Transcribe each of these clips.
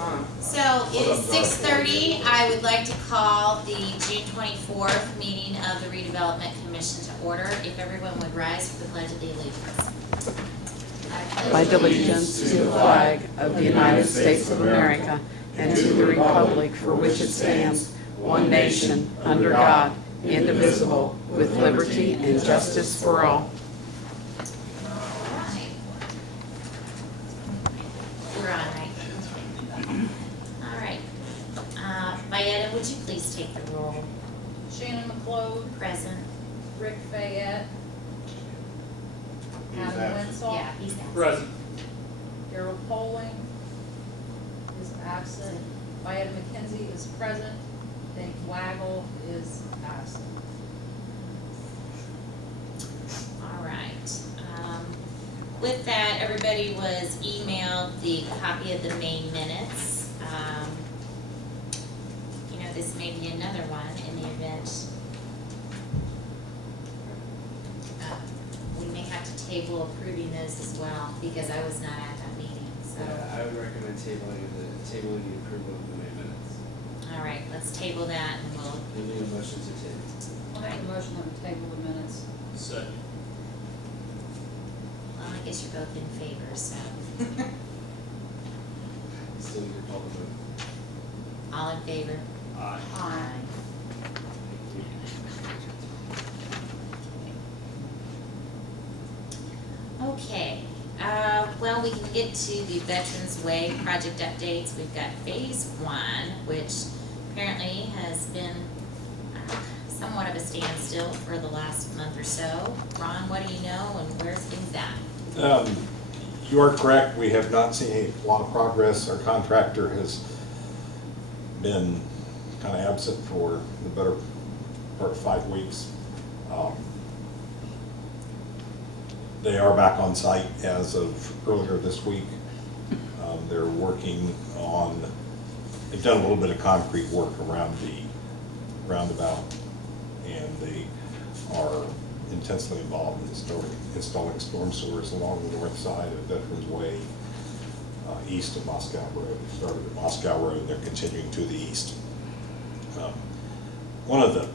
time? So it is 6:30. I would like to call the June 24th meeting of the Redevelopment Commission to order. If everyone would rise for the Pledge of the Allegiance. Pledge allegiance to the flag of the United States of America and to the republic for which it stands, one nation, under God, indivisible, with liberty and justice for all. We're on, right? All right. Vieta, would you please take the roll? Shannon McLeod, Present. Rick Fayette, Adam Wenzel, Yeah, he's absent. Present. Harold Poling is absent, Vieta McKenzie is present, Dave Waggle is absent. All right. With that, everybody was emailed the copy of the May minutes. This may be another one in the event. We may have to table approving those as well, because I was not at that meeting, so. Yeah, I would recommend tabling the approval of the May minutes. All right, let's table that and we'll, Any motion to table? I'll make a motion that we table the minutes. Second. well, I guess you're both in favor, so. Still need to call the vote. All in favor? Aye. Aye. Okay, well, we can get to the Veterans Way project updates. We've got phase 1, which apparently has been somewhat of a standstill for the last month or so. Ron, what do you know and where's things at? You are correct. We have not seen a lot of progress. Our contractor has been kind of absent for the better part of 5 weeks. They are back on site as of earlier this week. They're working on, they've done a little bit of concrete work around the roundabout, and they are intensely involved in installing storm sewers along the north side of Veterans Way, east of Moscow Road. They started at Moscow Road and they're continuing to the east. One of the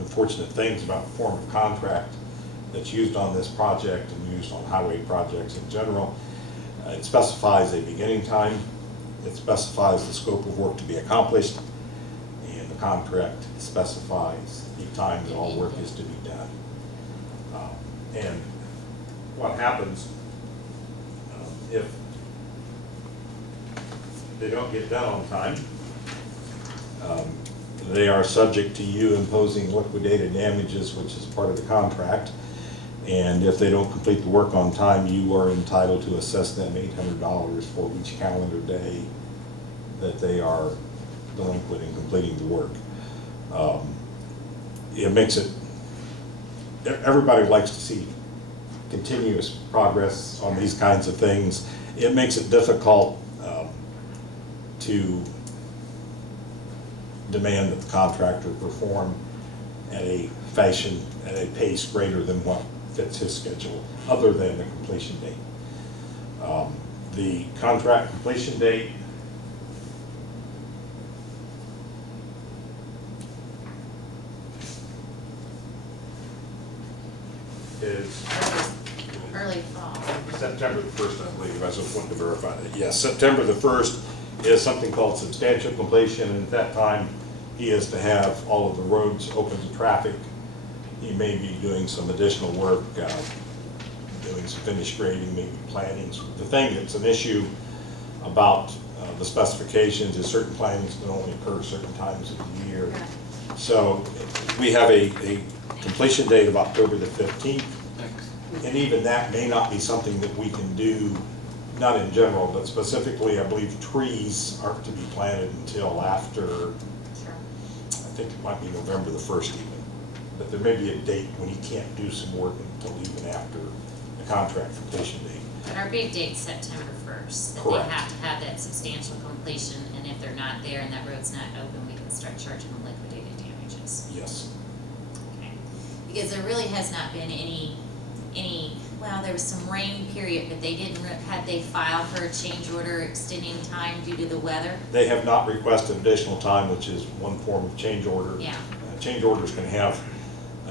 unfortunate things about the form of contract that's used on this project and used on highway projects in general, it specifies a beginning time, it specifies the scope of work to be accomplished, and the contract specifies the time that all work is to be done. And what happens if they don't get done on time, they are subject to you imposing liquidated damages, which is part of the contract. And if they don't complete the work on time, you are entitled to assess them $800 for each calendar day that they are delinquent in completing the work. It makes it, everybody likes to see continuous progress on these kinds of things. It makes it difficult to demand that the contractor perform at a fashion, at a pace greater than what fits his schedule, other than the completion date. The contract completion date is Early fall. September the 1st, I believe. I just wanted to verify that. Yes, September the 1st is something called substantial completion, and at that time, he is to have all of the roads open to traffic. He may be doing some additional work, doing some finish grading, maybe plantings. The thing that's an issue about the specifications is certain plantings can only occur certain times of the year. So we have a completion date of October the 15th. And even that may not be something that we can do, not in general, but specifically, I believe trees aren't to be planted until after, I think it might be November the 1st even. But there may be a date when you can't do some work until even after the contract completion date. But our big date's September 1st, that Correct. they have to have that substantial completion, and if they're not there and that road's not open, we can start charging them liquidated damages. Yes. Okay. Because there really has not been any, well, there was some rain period, but they didn't, had they filed for a change order extending time due to the weather? They have not requested additional time, which is one form of change order. Yeah. Change orders can have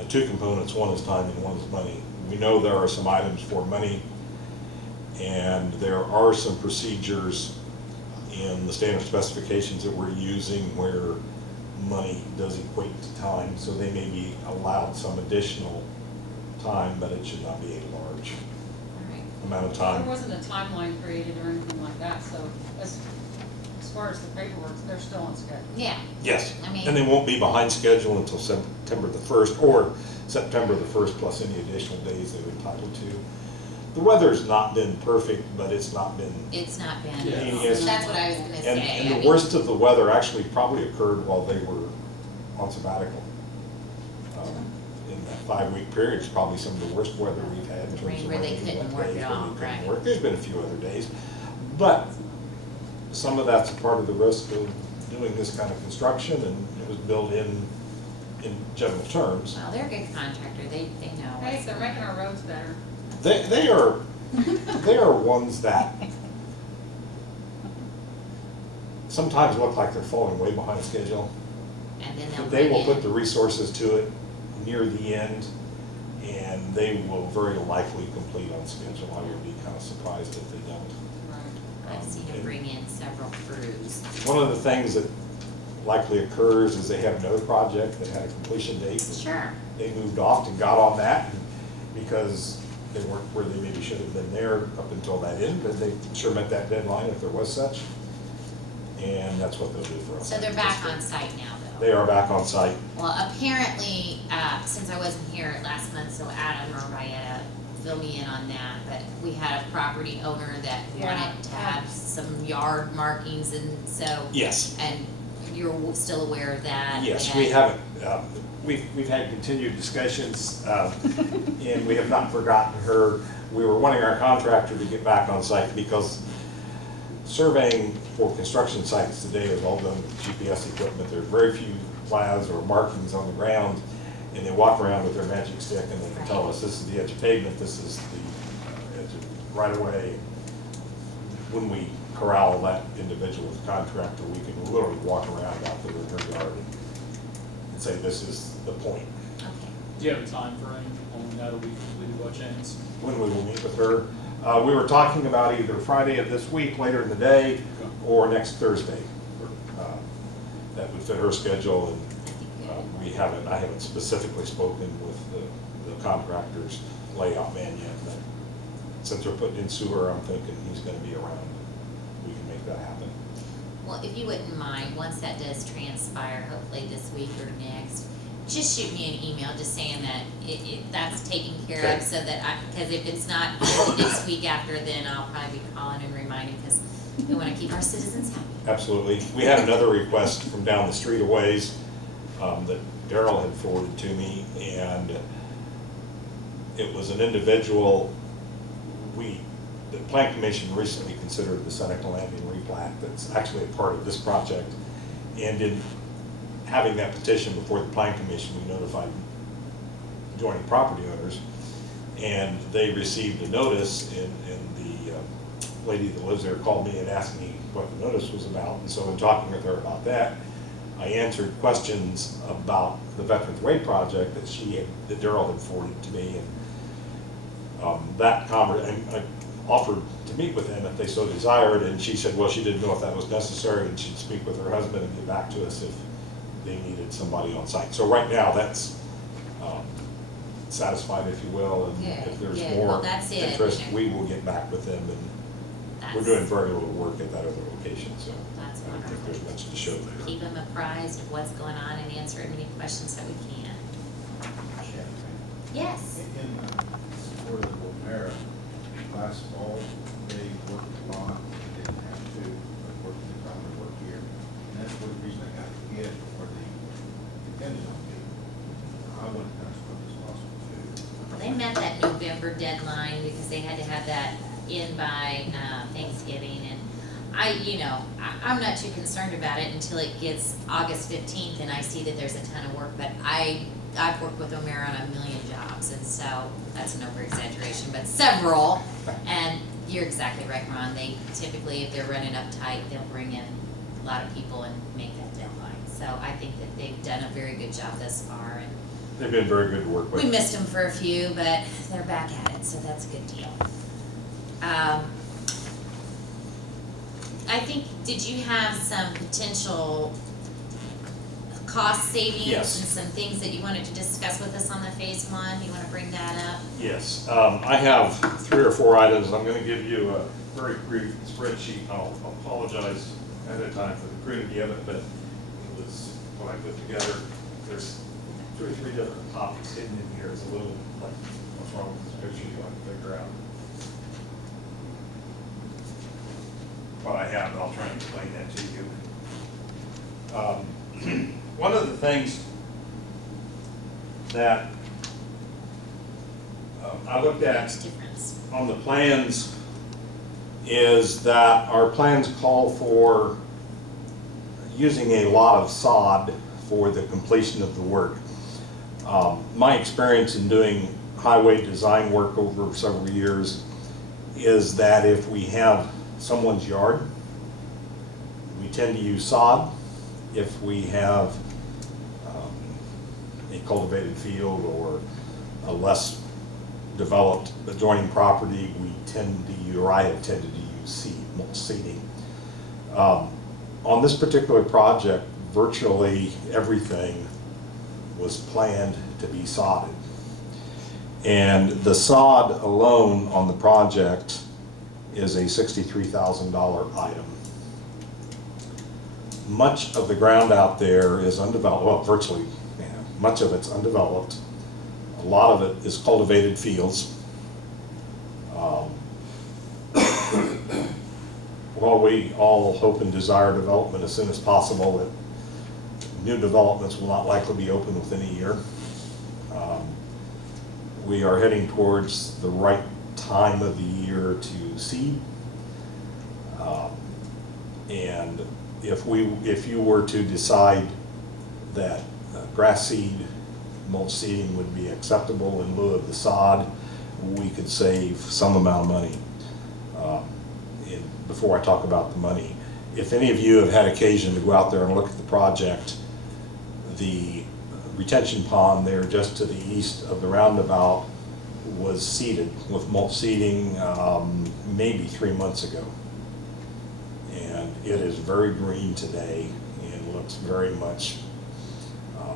two components, one is time and one is money. We know there are some items for money, and there are some procedures in the standard specifications that we're using where money does equate to time, so they may be allowed some additional time, but it should not be a large Alright. amount of There time. wasn't a timeline created or anything like that, so as far as the paperwork, they're still on schedule. Yeah, Yes, I mean- and they won't be behind schedule until September the 1st, or September the 1st plus any additional days they're entitled to. The weather's not been perfect, but it's not been, it's not been, Yeah. that's what I was gonna say. and I the mean, worst of the weather actually probably occurred while they were on sabbatical. In that 5-week period, it's probably some of the worst weather we've had in terms of Rain where they rain, couldn't wet work days at where all, they couldn't right. work. There's been a few other days, but some of that's a part of the risk of doing this kind of construction, and it was built in general terms. Well, they're a good contractor, they know. Hey, what's they're going making on. our roads better. They are ones that sometimes look like they're falling way behind schedule. And then they'll But they bring will put in, the resources to it near the end, and they will very likely complete on schedule. I would be kind of surprised if they don't. Right. I've seen them bring in several crews. One of the things that likely occurs is they have another project that had a completion date. Sure. They moved off and got on that, and because they weren't where they maybe should have been there up until that end, but they sure met that deadline if there was such. And that's what they'll do for us. So they're back on site now, though? They are back on site. Well, apparently, since I wasn't here last month, so Adam or Rayetta fill me in on that, but we had a property owner that Yeah. wanted to have some yard markings, and so, Yes. and you're still aware of that? Yes, and- we haven't, we've had continued discussions, and we have not forgotten her. We were wanting our contractor to get back on site because surveying for construction sites today is all done with GPS equipment. There are very few plans or markings on the ground, and they walk around with their magic stick and they can tell us, this is the edge of pavement, this is the edge of right of way. When we corral that individual with contractor, we can literally walk around out there in her yard and say, this is the point. Okay. Do you have a time frame on when that'll be completed by chance? When we will meet with her, we were talking about either Friday of this week, later in the day, or next Thursday. That would fit her schedule, and I haven't specifically spoken with the contractor's layout man yet, but since we're putting in sewer, I'm thinking he's gonna be around. We can make that happen. Well, if you wouldn't mind, once that does transpire, hopefully this week or next, just shoot me an email just saying that that's taken care Okay. of, so that because if it's not next week after, then I'll probably be calling and reminding, because we wanna keep our citizens happy. Absolutely. We had another request from down the street a ways that Daryl had forwarded to me, and it was an individual. The Plan Commission recently considered the Seneca Landing replat that's actually a part of this project, and in having that petition before the Plan Commission, we notified adjoining property owners, and they received a notice, and the lady that lives there called me and asked me what the notice was about, and so in talking with her about that, I answered questions about the Veterans Way project that Daryl had forwarded to me, and I offered to meet with them if they so desired, and she said, well, she didn't know if that was necessary, and she'd speak with her husband and get back to us if they needed somebody on site. So right now, that's satisfied, if you will, and Good, if there's good. Well, more that's it. interest, we will get back with them, and we're doing very little work at that other location, so That's I don't think wonderful. there's much to show there. Keep them apprised of what's going on and answer as many questions that we can. Yes. In, for the Wolmera, last fall, they worked a lot, they didn't have to, but worked the time they work here. And that's one reason I got the bid for the contingent on bid. I want to as quick as possible too. They met that November deadline because they had to have that in by Thanksgiving, and I'm not too concerned about it until it gets August 15th and I see that there's a ton of work, but I I've worked with Omer on a million jobs, and so that's an over-exaggeration, but several. And you're exactly right, Ron. They typically, if they're running up tight, they'll bring in a lot of people and make that deadline. So I think that they've done a very good job thus far, and They've been very good to work with. we missed them for a few, but they're back at it, so that's a good deal. I think, did you have some potential cost savings? Yes. And some things that you wanted to discuss with us on the phase one? You wanna bring that up? Yes, I have 3 or 4 items. I'm gonna give you a very brief spreadsheet. I'll apologize ahead of time for the crudity of it, but it was what I put together. There's 2 or 3 different topics hidden in here. It's a little like, what's wrong with this spreadsheet? I can figure out what I have, and I'll try and explain that to you. One of the things that I looked at Huge difference. on the plans is that our plans call for using a lot of sod for the completion of the work. My experience in doing highway design work over several years is that if we have someone's yard, we tend to use sod. If we have a cultivated field or a less developed adjoining property, we tend to use, or I have tended to use seed, mulch seeding. On this particular project, virtually everything was planned to be sodded. And the sod alone on the project is a $63,000 item. Much of the ground out there is undeveloped, well, virtually, much of it's undeveloped. A lot of it is cultivated fields. While we all hope and desire development as soon as possible, that new developments will not likely be open within a year. We are heading towards the right time of the year to seed. And if you were to decide that grass seed, mulch seeding would be acceptable in lieu of the sod, we could save some amount of money. Before I talk about the money, if any of you have had occasion to go out there and look at the project, the retention pond there just to the east of the roundabout was seeded with mulch seeding maybe 3 months ago. And it is very green today and looks very much,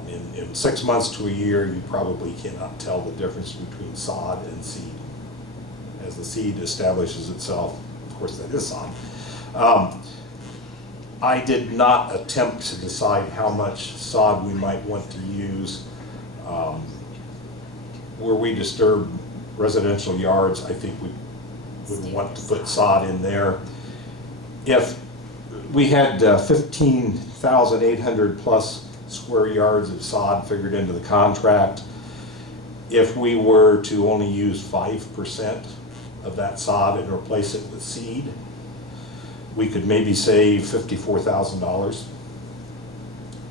in 6 months to a year, you probably cannot tell the difference between sod and seed. As the seed establishes itself, of course that is sod. I did not attempt to decide how much sod we might want to use. Where we disturb residential yards, I think we would want to put sod in there. If we had 15,800 plus square yards of sod figured into the contract, if we were to only use 5% of that sod and replace it with seed, we could maybe save $54,000.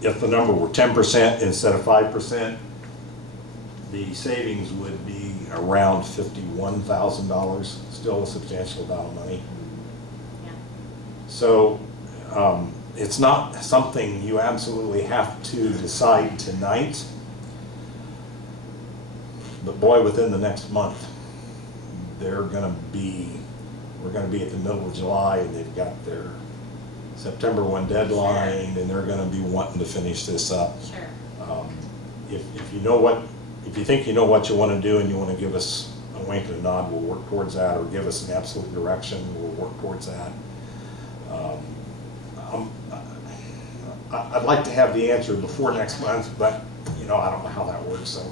If the number were 10% instead of 5%, the savings would be around $51,000, still a substantial amount of money. Yeah. So it's not something you absolutely have to decide tonight, but boy, within the next month, we're gonna be at the middle of July and they've got their September 1 deadline, Sure. and they're gonna be wanting to finish this up. Sure. If you think you know what you wanna do and you wanna give us a wink and a nod, we'll work towards that, or give us an absolute direction, we'll work towards that. I'd like to have the answer before next month, but I don't know how that works, so.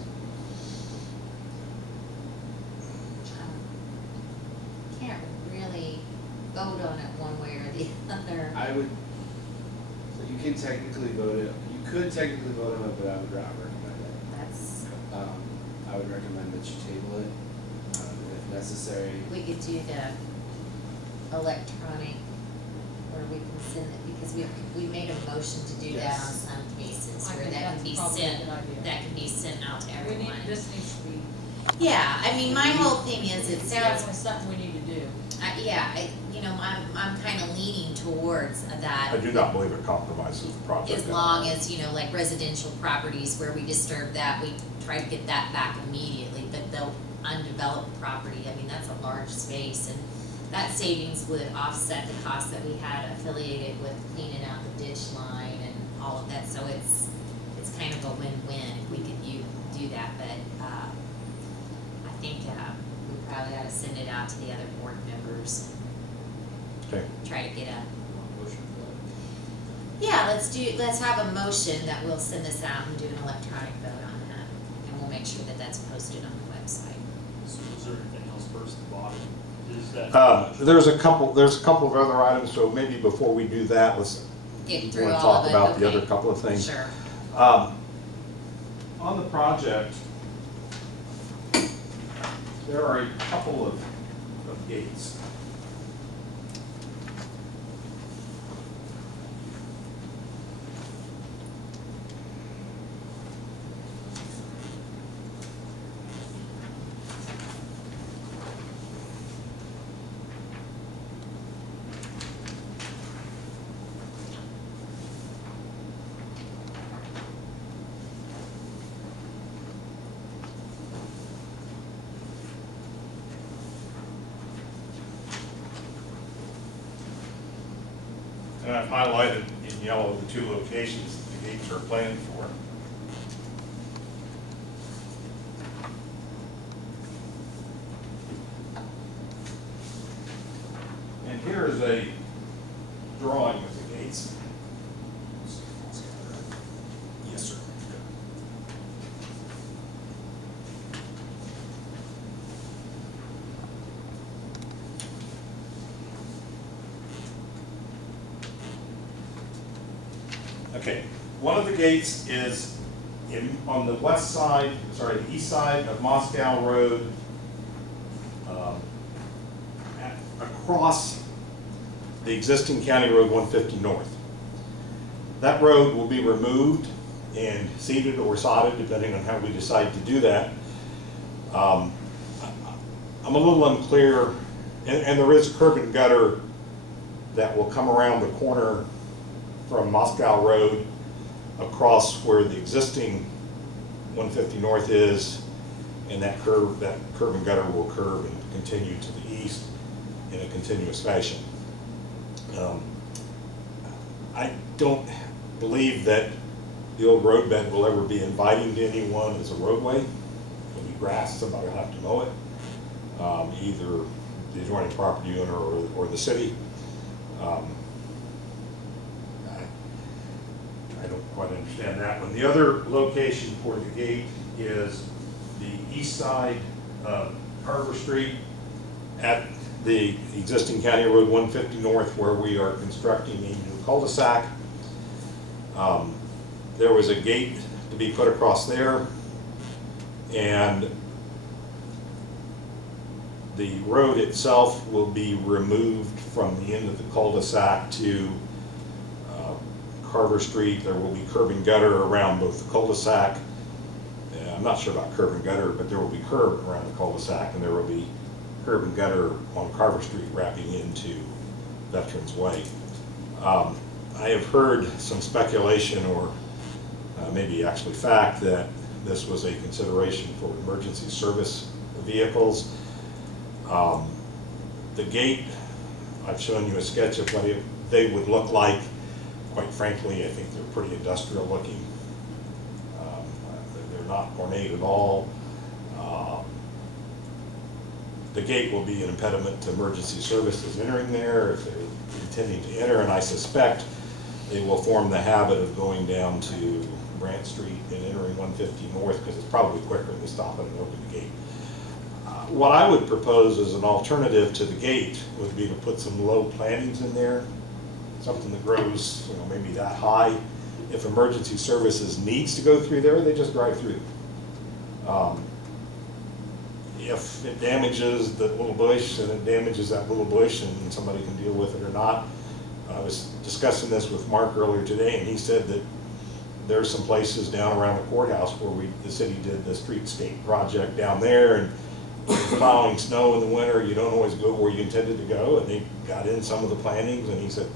Can't really vote on it one way or the other. I would, so you can technically vote it, you could technically vote on it, but I would not recommend it. That's, I would recommend that you table it, if necessary. we could do the electronic, or we can send it, because we made a motion to do that on some cases, I where think that can that's be probably a sent, good idea. that can be sent out to We everyone. need, this needs to be, Yeah, I mean, my whole thing is, it it's sounds, definitely something we need to do. I'm kinda leaning towards that. I do not believe it compromises the project. As long as, like residential properties where we disturb that, we try to get that back immediately, but the undeveloped property, I mean, that's a large space, and that savings would offset the costs that we had affiliated with cleaning out the ditch line and all of that, so it's kind of a win-win if we could do that, but, I think, we probably ought to send it out to the other board members Okay. and try to get a, Motion for that. yeah, let's have a motion that we'll send this out and do an electronic vote on that, and we'll make sure that that's posted on the website. So is there anything else first at the bottom? Is that? There's a couple of other items, so maybe before we do that, let's Get through wanna all talk of it, about the okay. other couple of things. Sure. On the project, there are a couple of gates. And I've highlighted in yellow the two locations that the gates are planned for. And here is a drawing of the gates. Yes, sir. Okay, one of the gates is on the west side, sorry, the east side of Moscow Road, across the existing County Road 150 North. That road will be removed and seeded or sodded, depending on how we decide to do that. I'm a little unclear, and there is curb and gutter that will come around the corner from Moscow Road across where the existing 150 North is, and that curb and gutter will curve and continue to the east in a continuous fashion. I don't believe that the old roadbed will ever be inviting to anyone as a roadway. When you grass, somebody will have to mow it, either the adjoining property owner or the city. I don't quite understand that one. The other location for the gate is the east side of Carver Street at the existing County Road 150 North, where we are constructing a new cul-de-sac. There was a gate to be put across there, and the road itself will be removed from the end of the cul-de-sac to Carver Street. There will be curb and gutter around both the cul-de-sac. I'm not sure about curb and gutter, but there will be curb around the cul-de-sac, and there will be curb and gutter on Carver Street wrapping into Veterans Way. I have heard some speculation, or maybe actually fact, that this was a consideration for emergency service vehicles. The gate, I've shown you a sketch of what they would look like. Quite frankly, I think they're pretty industrial looking. They're not ornate at all. The gate will be an impediment to emergency services entering there if they're intending to enter, and I suspect they will form the habit of going down to Brant Street and entering 150 North, because it's probably quicker to stop it and open the gate. What I would propose as an alternative to the gate would be to put some low plantings in there, something that grows, maybe that high. If emergency services needs to go through there, they just drive through. If it damages the little bush, then it damages that little bush, and somebody can deal with it or not. I was discussing this with Mark earlier today, and he said that there's some places down around the courthouse where the city did the streetscape project down there, and plowing snow in the winter, you don't always go where you intended to go, and they got in some of the plantings, and he said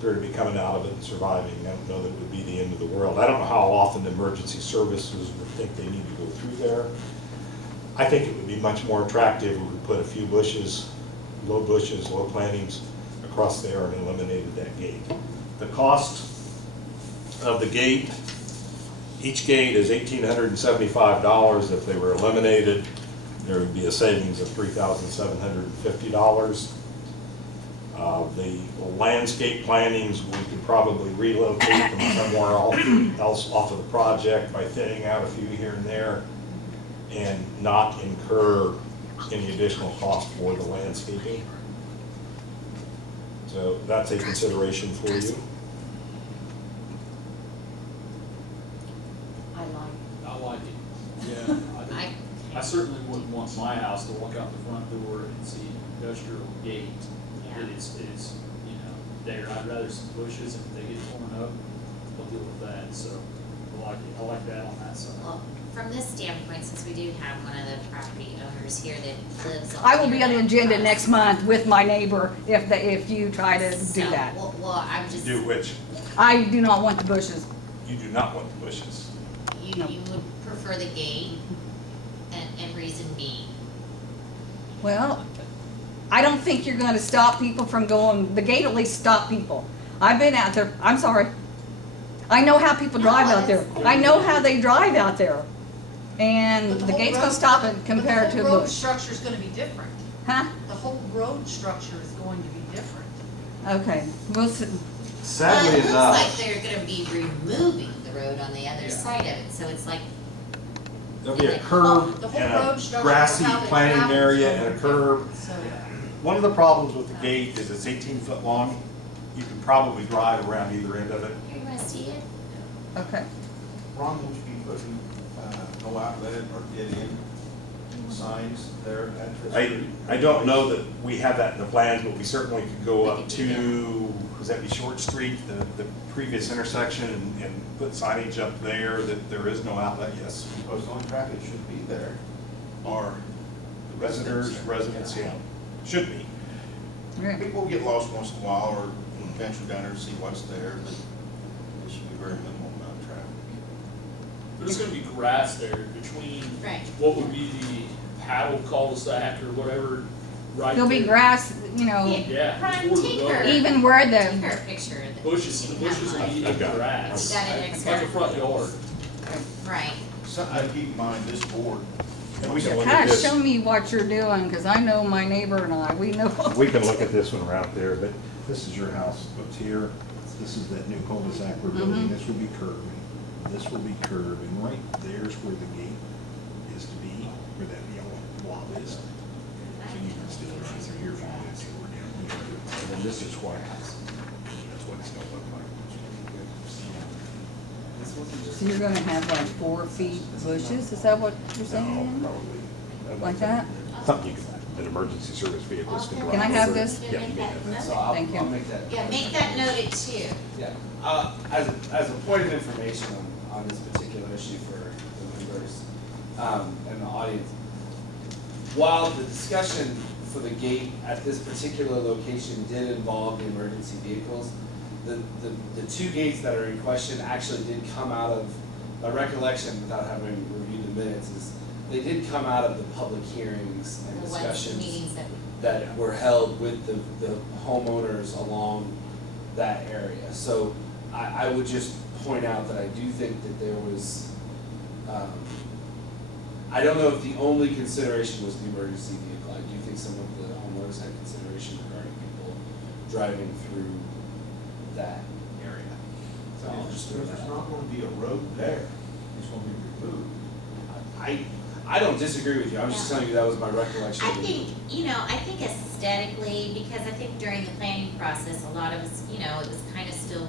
they're to be coming out of it and surviving. I don't know that it would be the end of the world. I don't know how often the emergency services would think they need to go through there. I think it would be much more attractive if we put a few bushes, low plantings across there and eliminated that gate. The cost of the gate, each gate is $1,875. If they were eliminated, there would be a savings of $3,750. The landscape plantings, we could probably relocate them somewhere else off of the project by thinning out a few here and there and not incur any additional cost for the landscaping. So that's a consideration for you. I like it, yeah. I certainly wouldn't want my house to walk out the front door and see industrial gate. Yeah. It's, you know, there. I'd rather some bushes, and if they get torn up, we'll deal with that, so I like it. I like that on that side. Well, from this standpoint, since we do have one of the property owners here that lives on. I will be on the here agenda across- next month with my neighbor if you try to do So, that. Well, I'm just, Do which? I do not want the bushes. You do not want the bushes. you would prefer the gate, and reason being. Well, I don't think you're gonna stop people from going, the gate at least stop people. I've been out there, I'm sorry. I know how people drive out there. I know how they drive out there. And But the whole gate's road- gonna stop it compared to But a the whole road bush. structure's gonna be different. Huh? The whole road structure is going to be different. Okay, we'll see. Sadly Well, it looks enough, like they're gonna be removing the road on the other side of it, so it's like, There'll be a curb The whole and road a structure, grassy how they planting travel is area going and a to be curb. different. So, One of the problems with the gate is it's 18 foot long. You can probably drive around either end of it. here, you wanna see it? Okay. Ron, would you be putting no outlet or dead end signs there at the street? I don't know that we have that in the plans, but we certainly could go up to, would that be Short Street, the previous intersection, and put signage up there that there is no outlet, yes. Because the only traffic should be there are the Visitors, residents, yeah, should be. Okay. People get lost once in a while or venture down there to see what's there, but it should be very minimal amount of traffic. There's gonna be grass there between Right. what would be the paddle cul-de-sac or whatever, right There'll be there. grass, you know, Yeah, Ryan, before the take road. her. even where Take the, her a picture of it. Bushes, the bushes will be in I've got it. grass. Is that an It's like a front yard. Right. Something to keep in mind, this board, And we can look at kind of this, show me what you're doing, cause I know my neighbor and I, we know. we can look at this one around there, but this is your house, what's here, this is that new cul-de-sac we're building, this will be curving, this will be curved, and right there's where the gate is to be, where that yellow blob is. So you can still drive through here from this door down here, and then this is what, that's what it's gonna look like. So you're gonna have like 4 feet bushes, is that what you're No, saying? probably. Like that? Something you can, that emergency service vehicles can drive. Can I have over. this? Yeah, you can. so I'll, Thank you. I'll make that. Yeah, make that noted too. Yeah, as a point of information on this particular issue for the members, and the audience, while the discussion for the gate at this particular location did involve the emergency vehicles, the two gates that are in question actually did come out of, my recollection, without having reviewed the minutes, is they did come out of the public hearings and The ones, discussions meetings that we. that were held with the homeowners along that area. So I would just point out that I do think that there was, I don't know if the only consideration was the emergency vehicle. I do think some of the homeowners had consideration regarding people driving through that area. So I'll just throw there's that out. not going to be a road there, it's going to be removed. I don't disagree with you. I'm just Yeah. telling you that was my recollection. I of it. think, I think aesthetically, because I think during the planning process, a lot of us, it was kind of still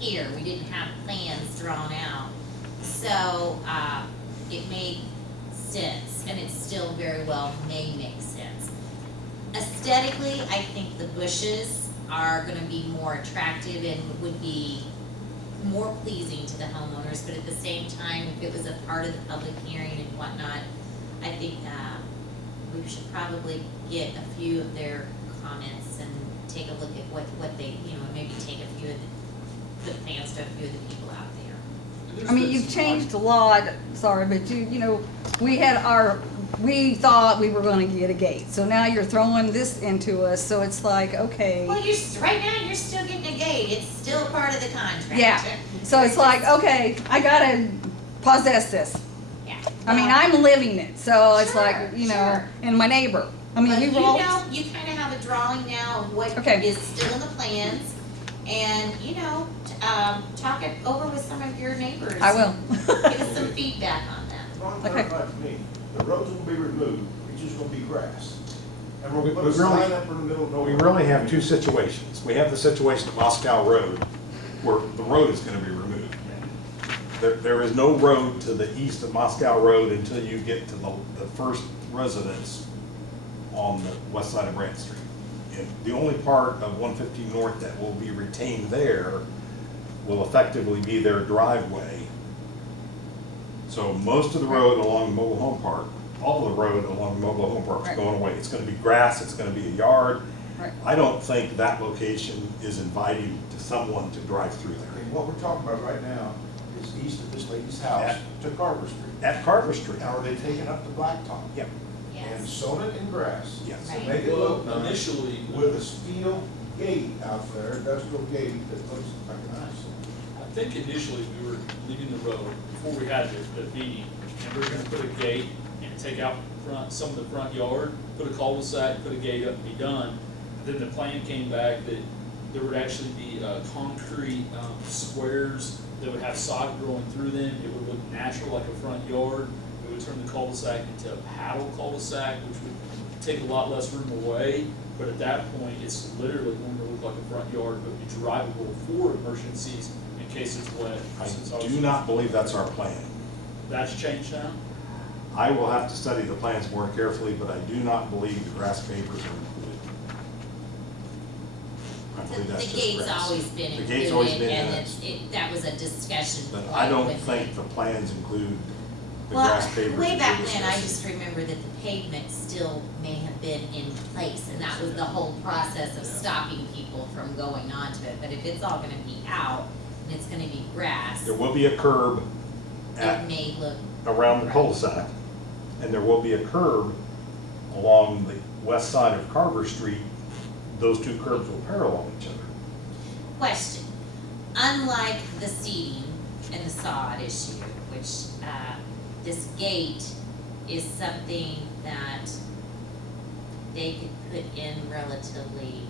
here. We didn't have plans drawn out. So, it made sense, and it still very well may make sense. Aesthetically, I think the bushes are gonna be more attractive and would be more pleasing to the homeowners, but at the same time, if it was a part of the public hearing and whatnot, I think, we should probably get a few of their comments and take a look at what they, maybe take a few of the plans to a few of the people out there. I mean, you've changed a lot, sorry, but we thought we were gonna get a gate, so now you're throwing this into us, so it's like, okay. Well, right now, you're still getting a gate, it's still part of the contract. Yeah, so it's like, okay, I gotta possess this. Yeah. I mean, I'm living it, so it's Sure, like, sure. and my neighbor. I mean, But we you were all. know, you kinda have a drawing now of what Okay. is still in the plans, and, talk it over with some of your neighbors. I will. Give us some feedback on that. Ron Okay. clarified for me, the roads will be removed, it's just gonna be grass. And we're We- gonna put we a sign really- up in the middle of We nowhere. really have two situations. We have the situation at Moscow Road, where the road is gonna be removed. There is no road to the east of Moscow Road until you get to the first residence on the west side of Brant Street. And the only part of 115 North that will be retained there will effectively be their driveway. So most of the road along the mobile home park, all of the road along the mobile home park is Right. going away. It's gonna be grass, it's gonna be a yard. Right. I don't think that location is inviting to someone to drive through there. And what we're talking about right now is east of this lady's house to Carver Street. At Carver Street. Now, are they taking up the blacktop? Yep, And Yes. sown it in grass? yes. Right. Make it look Well, nice, initially, with a steel gate out there, industrial gate that looks like an eyesore. I think initially we were leaving the road before we had the meeting, and we were gonna put a gate and take out some of the front yard, put a cul-de-sac, put a gate up and be done. Then the plan came back that there would actually be, concrete, squares that would have sod growing through them. It would look natural like a front yard. It would turn the cul-de-sac into a paddle cul-de-sac, which would take a lot less room away. But at that point, it's literally going to look like a front yard, but be drivable for emergencies in case it's wet. Since I was- do not believe that's our plan. That's changed now? I will have to study the plans more carefully, but I do not believe the grass pavers are included. I believe that's The just gate's grass. always been The gate's always been included, in and it, that was a discussion but point I don't with think it. the plans include the Well, grass pavers. way that back we're when, I discussing. just remember that the pavement still may have been in place, and that was the whole process of stopping people from going onto it. But if it's all gonna be out, and it's gonna be grass, There will be a curb it at, may look. around the right. cul-de-sac, and there will be a curb along the west side of Carver Street. Those two curbs will parallel each other. Question, unlike the seating and the sod issue, which, this gate is something that they could put in relatively,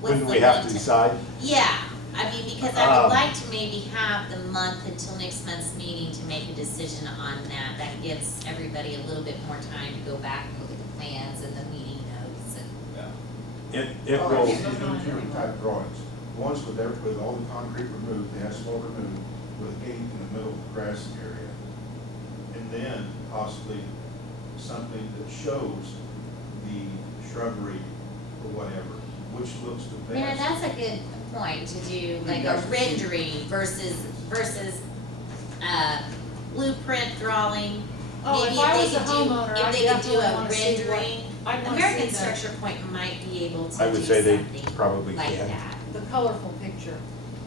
what's When the do we have to lead decide? Yeah, because I would Um, like to maybe have the month until next month's meeting to make a decision on that. That gives everybody a little bit more time to go back and look at the plans and the meeting notes and. It All will, right, so those are two type drawings, one's with all the concrete removed, the asphalt removed, with a gate in the middle of the grass area. And then possibly something that shows the shrubbery or whatever, which looks the Yeah, best. that's a good point to do, like a guys can see. rendering versus blueprint drawing. Oh, Maybe if I they was a could do- homeowner, if I'd they could do definitely a wanna see what, rendering, I'd wanna American see Structure Point might be able to I do would say they something probably like can. that. the colorful picture.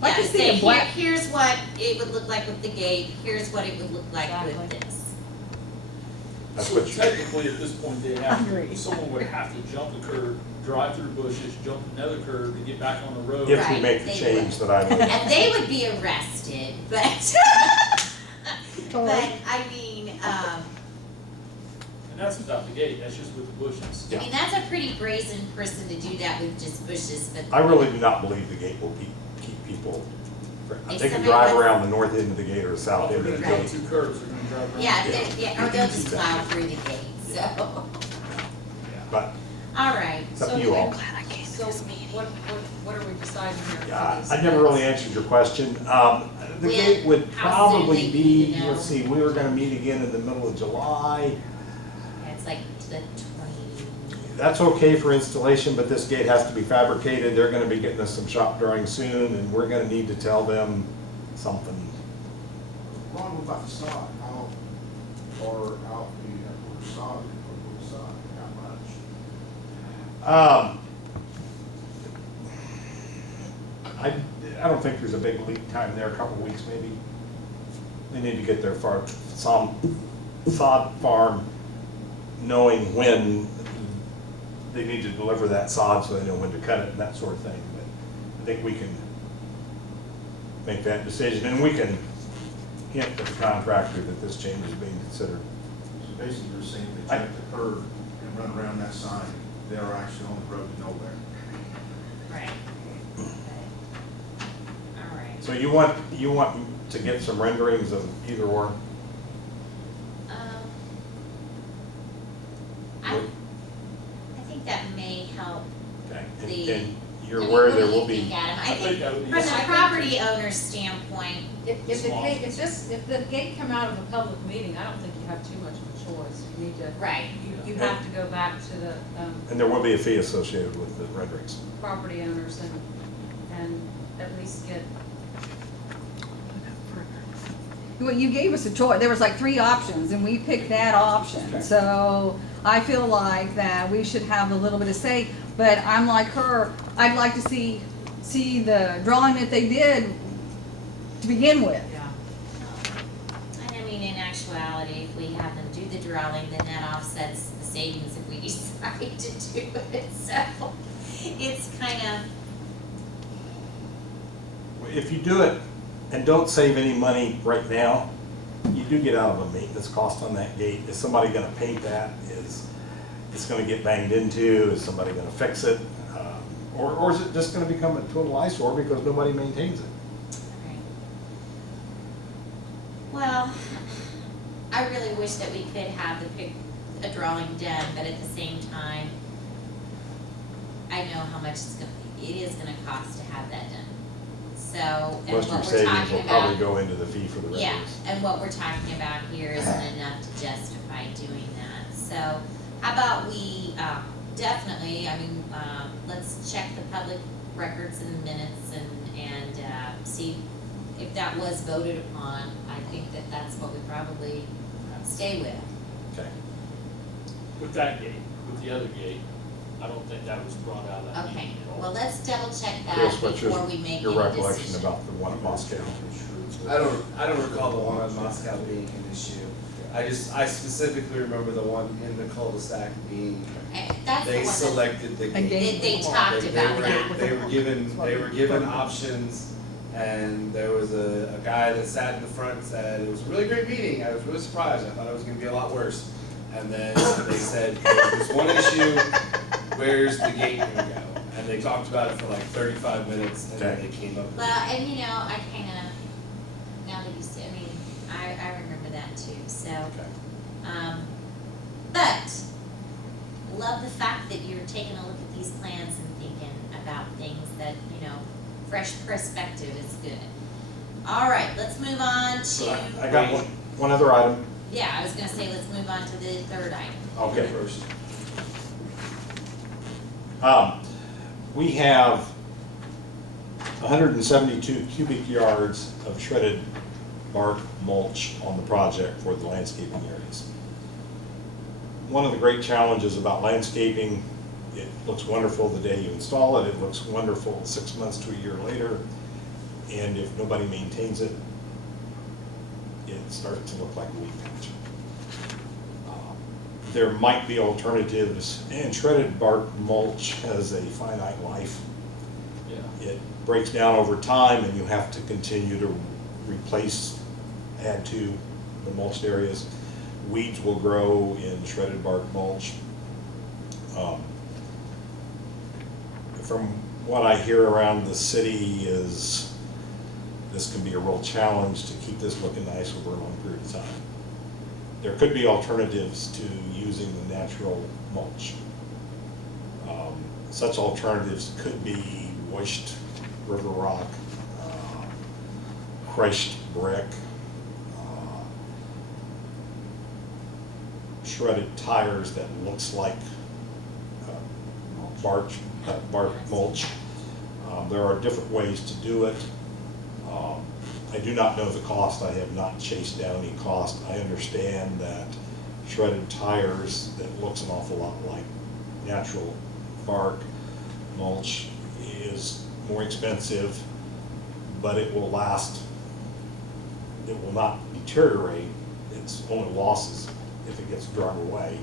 I Yeah, can to see say, a black- here's what it would look like with the gate, here's what it would look like with Exactly. this. that's So what you, technically, at this point, Agree. someone would have to jump the curb, drive through bushes, jump another curb to get back on the road. if we Right, make the they change that I would. And they would be arrested, but, but, And that's without the gate, that's just with the bushes. Yeah. that's a pretty brazen person to do that with just bushes, but. I really do not believe the gate will keep people, If they can somebody drive was- around the north end of the gate or the Oh, south they're end of gonna the go gate. two curbs, they're gonna drive around. Yeah, or they'll just plow through the gate, so, But alright. it's up So to you all. So what are we deciding here? for Yeah, these I never really notes? answered your question. The When- gate would how soon probably they be, need to know? let's see, we were gonna meet again in the middle of July. Yeah, it's like the 20, that's okay for installation, but this gate has to be fabricated. They're gonna be getting us some shop drawings soon, and we're gonna need to tell them something. Ron, what about the sod? How far out do you have to put sod, how much? I don't think there's a big lead time there, a couple weeks maybe. They need to get their sod farm knowing when they need to deliver that sod so they know when to cut it and that sort of thing. But I think we can make that decision, and we can hint to the contractor that this change is being considered. So basically, you're saying they take the curve and run around that sign, they're actually on the road to nowhere. Right. All right. So you want to get some renderings of either or? I think that may help. Okay. The- And you're I mean, aware what there do will you be. think, Adam? I think that would be. From the property owner's standpoint, If the gate come out of a public meeting, I don't think you have too much of a choice. You need to. right, You have to go back to the, And there will be a fee associated with the renderings. property owners and at least get, Well, you gave us a choice. There was like 3 options, and we picked that option. So I feel like that we should have a little bit of say. But I'm like her. I'd like to see the drawing that they did to begin with. yeah. and I mean, in actuality, if we have them do the drawing, then that offsets the savings if we decide to do it, so it's kind of, If you do it and don't save any money right now, you do get out of a maintenance cost on that gate. Is somebody gonna paint that? Is it's gonna get banged into? Is somebody gonna fix it? Or is it just gonna become a total eyesore because nobody maintains it? right. Well, I really wish that we could have a drawing done, but at the same time, I know how much it is gonna cost to have that done. So, and Most of your what we're savings talking will probably about, go into the fee for the yeah, renderings. and what we're talking about here isn't enough to justify doing that. So, how about we, definitely, I mean, let's check the public records and minutes and see if that was voted upon. I think that that's what we probably stay with. Okay. With that gate, with the other gate, I don't think that was brought out of that Okay, meeting at all. well, let's double check that Chris, what's before we make your any recollection decision. about the one at Moscow? I don't recall the one on Moscow being an issue. I specifically remember the one in the cul-de-sac being, That's the they one that selected the gate. they talked about that. They were given options, and there was a guy that sat in the front and said, it was a really great meeting, I was really surprised, I thought it was gonna be a lot worse. And then they said, there's one issue, where's the gate gonna go? And they talked about it for like 35 minutes, and then they came up with. Well, and you know, I kinda, now that you say, I mean, I remember that too, so. But, love the fact that you're taking a look at these plans and thinking about things that, you know, fresh perspective is good. All right, let's move on So to, I got one other item. yeah, I was gonna say, let's move on to the third item. Okay. First. We have 172 cubic yards of shredded bark mulch on the project for the landscaping areas. One of the great challenges about landscaping, it looks wonderful the day you install it, it looks wonderful 6 months to a year later, and if nobody maintains it, it starts to look like a weed patch. There might be alternatives, and shredded bark mulch has a finite life. Yeah. It breaks down over time, and you have to continue to replace, add to the mulched areas. Weeds will grow in shredded bark mulch. From what I hear around the city is this can be a real challenge to keep this looking nice over a long period of time. There could be alternatives to using the natural mulch. Such alternatives could be washed river rock, crushed brick, shredded tires that looks like bark mulch. There are different ways to do it. I do not know the cost. I have not chased down any cost. I understand that shredded tires that looks an awful lot like natural bark mulch is more expensive, but it will last. It will not deteriorate. It's only losses if it gets drawn away.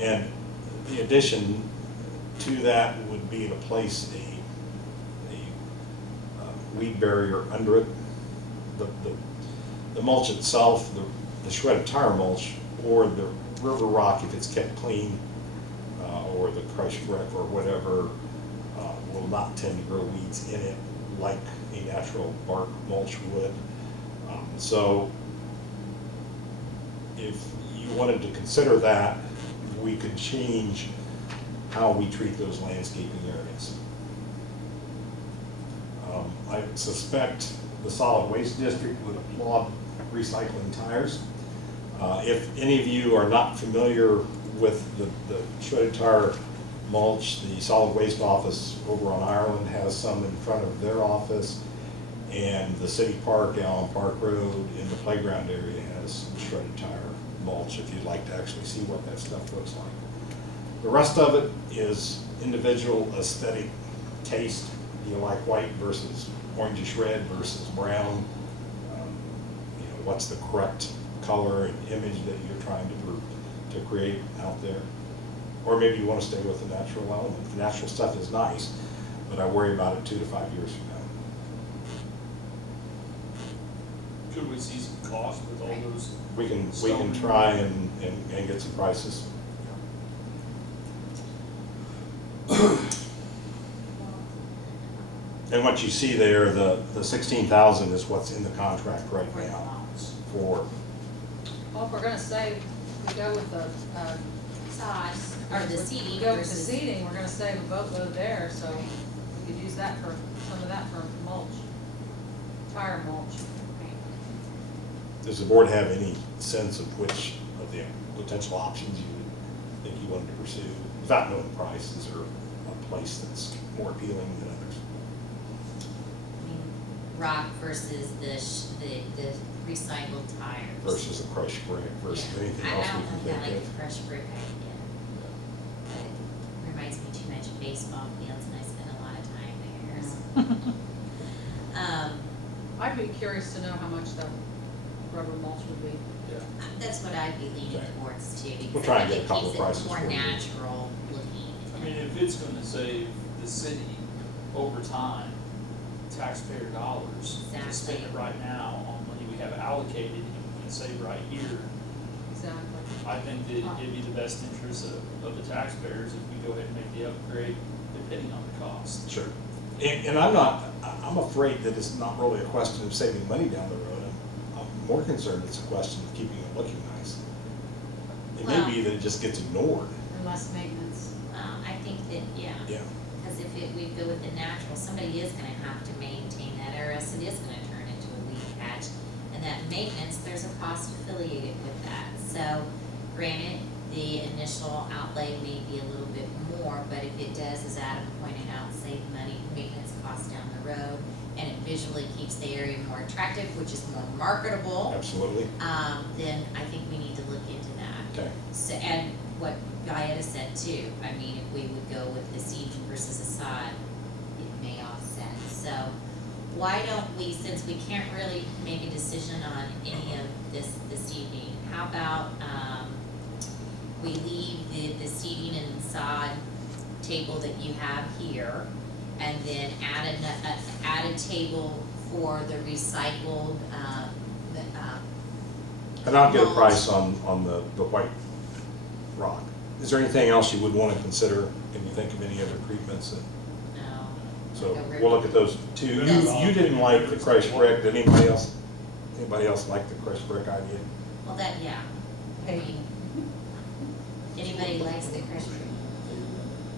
And the addition to that would be to place a weed barrier under it. The mulch itself, the shredded tire mulch, or the river rock, if it's kept clean, or the crushed brick or whatever, will not tend to grow weeds in it like a natural bark mulch would. So if you wanted to consider that, we could change how we treat those landscaping areas. I suspect the solid waste district would applaud recycling tires. If any of you are not familiar with the shredded tire mulch, the solid waste office over on Ireland has some in front of their office, and the city park, Allen Park Road, in the playground area has shredded tire mulch if you'd like to actually see what that stuff looks like. The rest of it is individual aesthetic taste. Do you like white versus orangish red versus brown? What's the correct color and image that you're trying to create out there? Or maybe you want to stay with the natural element. The natural stuff is nice, but I worry about it 2 to 5 years from now. Could we see some cost with all those? We can try and get some prices. And what you see there, the 16,000 is what's in the contract right now for. Well, if we're gonna say, we go with the, Sod, or the seeding go with the versus. seeding, we're gonna save a boatload there, so we could use that for, some of that for mulch, tire mulch. Does the board have any sense of which of the potential options you would think you wanted to pursue, without knowing the price? Is there a place that's more appealing than others? I mean, rock versus the recycled tires. Versus the crushed brick versus Yeah. anything I else don't we can think I think like of? the crushed brick idea. But it reminds me too much of baseball fields, and I spend a lot of time there. So. I'd be curious to know how much that rubber mulch would be. Yeah. That's what I'd be leaning Okay. towards too, We'll because try I and think get a it couple keeps prices it more for you. natural looking. I mean, if it's gonna save the city over time, taxpayer dollars, to spend it right now on money we have allocated and we can save right here, Exactly. I think that it'd be the best interest of the taxpayers if we go ahead and make the upgrade depending on the cost. Sure. And I'm afraid that it's not really a question of saving money down the road. I'm more concerned it's a question of keeping it looking nice. It may be that it just gets ignored. Or less maintenance. I think that, yeah. Yeah. Because if we go with the natural, somebody is gonna have to maintain that, or else it is gonna turn into a weed patch. And that maintenance, there's a cost affiliated with that. So granted, the initial outlay may be a little bit more, but if it does, as Adam pointed out, save money, maintenance costs down the road, and it visually keeps the area more attractive, which is more marketable, Absolutely. then I think we need to look into that. Okay. So, and what Guyetta said too, I mean, if we would go with the seeding versus a sod, it may offset. So why don't we, since we can't really make a decision on any of this evening, how about, we leave the seeding and sod table that you have here, and then add a table for the recycled, And I'll get a mulch. price on the white rock. Is there anything else you would want to consider? Can you think of any other treatments? No. So like a river. we'll look at those two. Yes. You didn't like the crushed brick. Did anybody else like the crushed brick idea? Well, that, yeah. I mean, anybody likes the crushed fruit?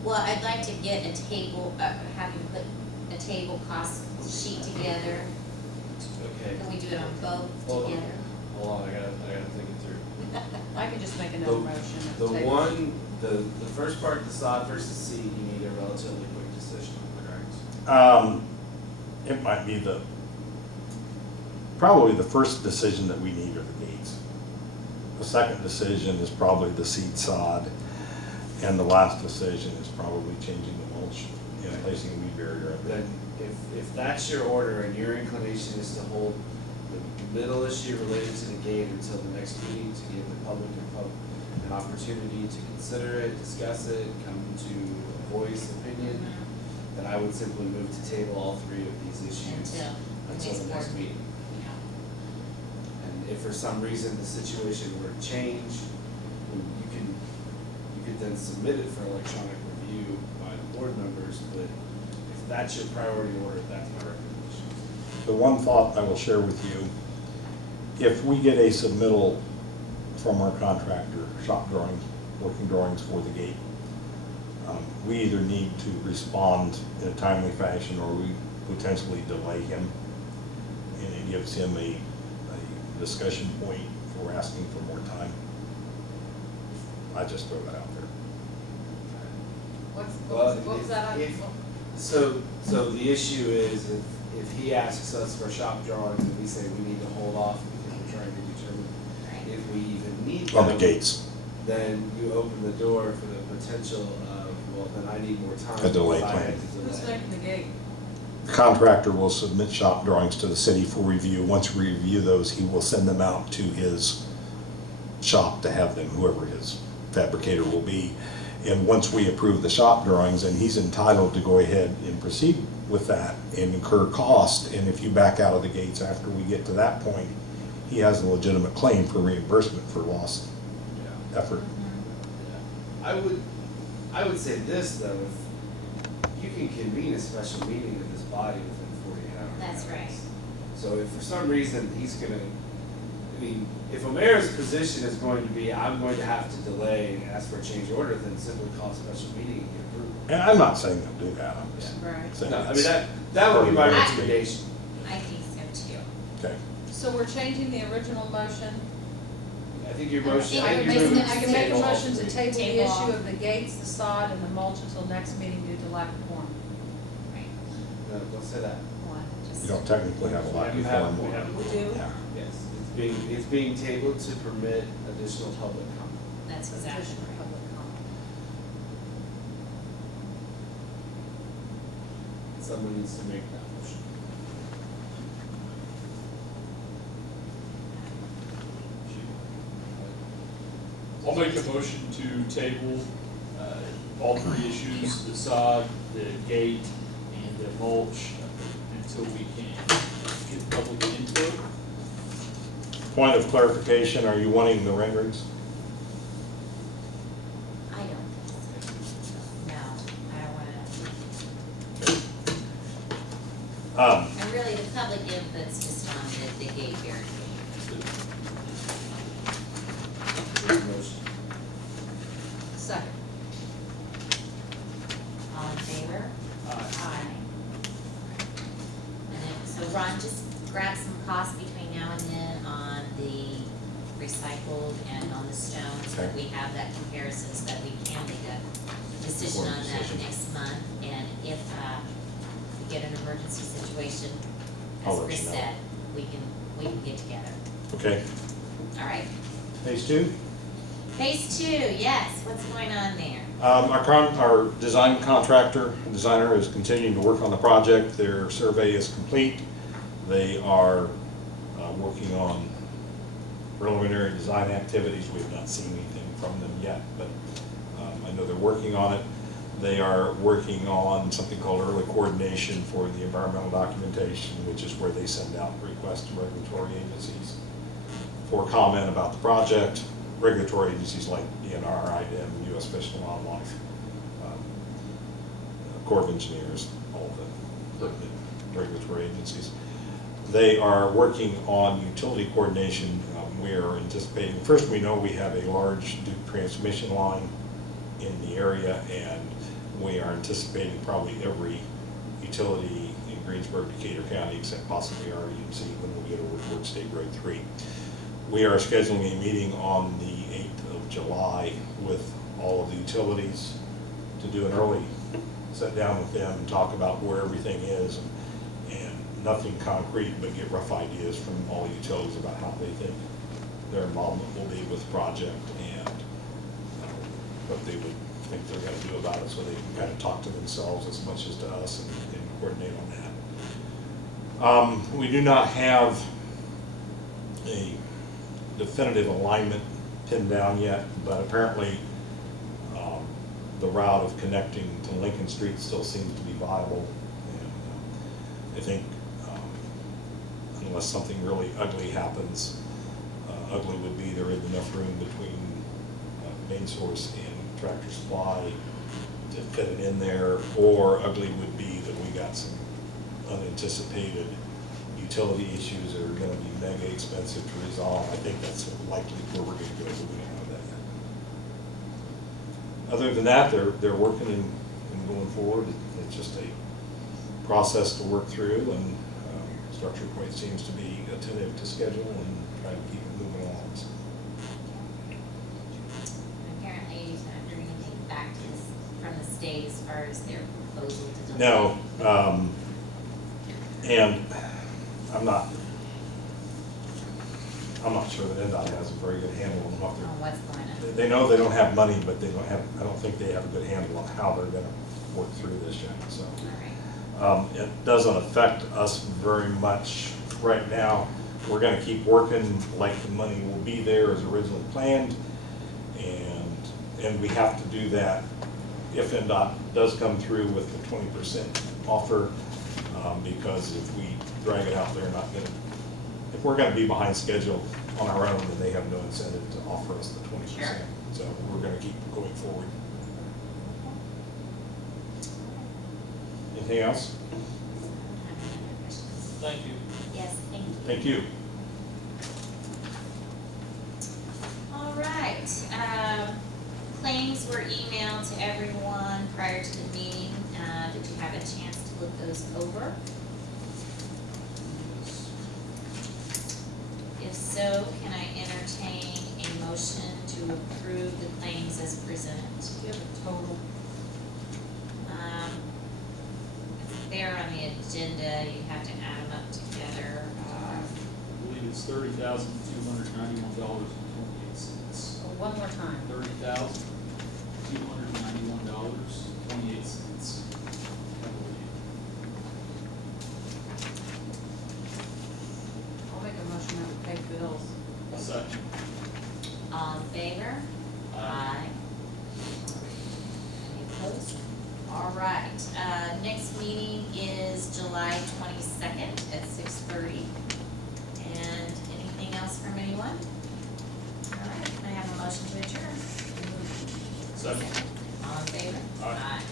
Well, I'd like to get a table, have you put a table cost sheet together. Okay, Can we do it on both Hold on. together? hold on, I gotta think it through. I could just make another motion. The to table. one The first part, the sod versus seed, you need a relatively quick decision on, correct? It might be probably the first decision that we need are the gates. The second decision is probably the seed sod, and the last decision is probably changing the mulch and placing a weed barrier. Then if that's your order and your inclination is to hold the middle issue related to the gate until the next meeting to give the public an opportunity to consider it, discuss it, come to a voice opinion, then I would simply move to table all three of these issues until the next meeting. And if for some reason the situation were to change, you could then submit it for electronic review by the board members, but if that's your priority order, that's my recommendation. The one thought I will share with you, if we get a submittal from our contractor, shop drawings, working drawings for the gate, we either need to respond in a timely fashion or we potentially delay him, and it gives him a discussion point for asking for more time. I just throw that out there. What was that? So the issue is if he asks us for shop drawings and we say we need to hold off because we're trying to determine if we even need them. On the gates. Then you open the door for the potential of, well, then I need more time. A delay because I plan. had to Who's delay. making the gate? The contractor will submit shop drawings to the city for review. Once we review those, he will send them out to his shop to have them, whoever his fabricator will be. And once we approve the shop drawings, then he's entitled to go ahead and proceed with that and incur cost. And if you back out of the gates after we get to that point, he has a legitimate claim for reimbursement for lost effort. Yeah. I would say this though, if you can convene a special meeting of this body within 48 hours. That's right. So if for some reason he's gonna, I mean, if Omer's position is going to be, I'm going to have to delay and ask for a change order, then simply call a special meeting and get approval. And I'm not saying they'll do that, I'm just Right. saying No, I mean, it's- that would be my I- recommendation. I think so too. Okay. So we're changing the original motion. I think your I motion, think I you're think you're making moving I to can make a table all motion to three. table the Table issue all. of the gates, the sod, and the mulch until next meeting due to lack of quorum. Right. No, don't say that. Just- You don't technically have a lot You of have- form. we have- We do? Yeah. Yes, it's being tabled to permit additional public comment. That's exactly Petition for right. public comment. Someone needs to make that motion. I'll make a motion to table all three issues, the sod, the gate, and the mulch, until we can get public input. Point of clarification, are you wanting the renderings? I don't think so. No, I don't wanna, and really the public input's just on the gate barricade. Motion. Second. All in favor? Aye. And then, so Ron, just grab some costs between now and then on the recycled and on the stone, so that Okay. we have that comparison, so that we can make a decision on that Decision. next month. And if we get an emergency situation, I'll as let Chris you know. said, we can get together. Okay. All right. Phase two? Phase two, yes, what's going on there? Our design contractor, designer is continuing to work on the project. Their survey is complete. They are working on preliminary design activities. We have not seen anything from them yet, but I know they're working on it. They are working on something called early coordination for the environmental documentation, which is where they send out requests to regulatory agencies for comment about the project. Regulatory agencies like DNR, IDEM, U.S. Fish and Wildlife, Corps of Engineers, all the pertinent regulatory agencies. They are working on utility coordination. We are anticipating, first we know we have a large Duke transmission line in the area, and we are anticipating probably every utility in Greensburg, Decatur County, except possibly our EMC when we get over toward State Road 3. We are scheduling a meeting on the 8th of July with all of the utilities, to do an early sit down with them and talk about where everything is, and nothing concrete, but get rough ideas from all the utilities about how they think their involvement will be with the project, and what they would think they're gonna do about it, so they can kind of talk to themselves as much as to us and coordinate on that. We do not have a definitive alignment pinned down yet, but apparently the route of connecting to Lincoln Street still seems to be viable. And I think unless something really ugly happens, ugly would be there isn't enough room between main source and Tractor Supply to fit it in there, or ugly would be that we got some unanticipated utility issues that are gonna be mega expensive to resolve. I think that's likely where we're gonna go, but we don't know that yet. Other than that, they're working and going forward. It's just a process to work through, and Structure Point seems to be attentive to schedule and trying to keep it moving along. So. Apparently, you haven't heard anything back to this, from the state as far as their proposal to delay. No, and I'm not sure that NDOT has a very good handle on what On what's going on. they know they don't have money, but I don't think they have a good handle on how they're gonna work through this yet, so. All right. It doesn't affect us very much right now. We're gonna keep working like the money will be there as originally planned, and we have to do that if NDOT does come through with the 20% offer, because if we drag it out, if we're gonna be behind schedule on our own, then they have no incentive to offer us the 20%. Sure. So we're gonna keep going forward. Anything else? Thank you. Yes, thank you. Thank you. All right, claims were emailed to everyone prior to the meeting. Did you have a chance to look those over? If so, can I entertain a motion to approve the claims as presented? Do you have a total? They're on the agenda, you have to add them up together. I believe it's $30,291.28. Oh, one more time. $30,291.28. I'll make a motion that we pay bills. A second. All in favor? Aye. Any opposed? All right, next meeting is July 22nd at 6:30. And anything else from anyone? All right, can I have a motion to adjourn? Second. All in favor? Aye.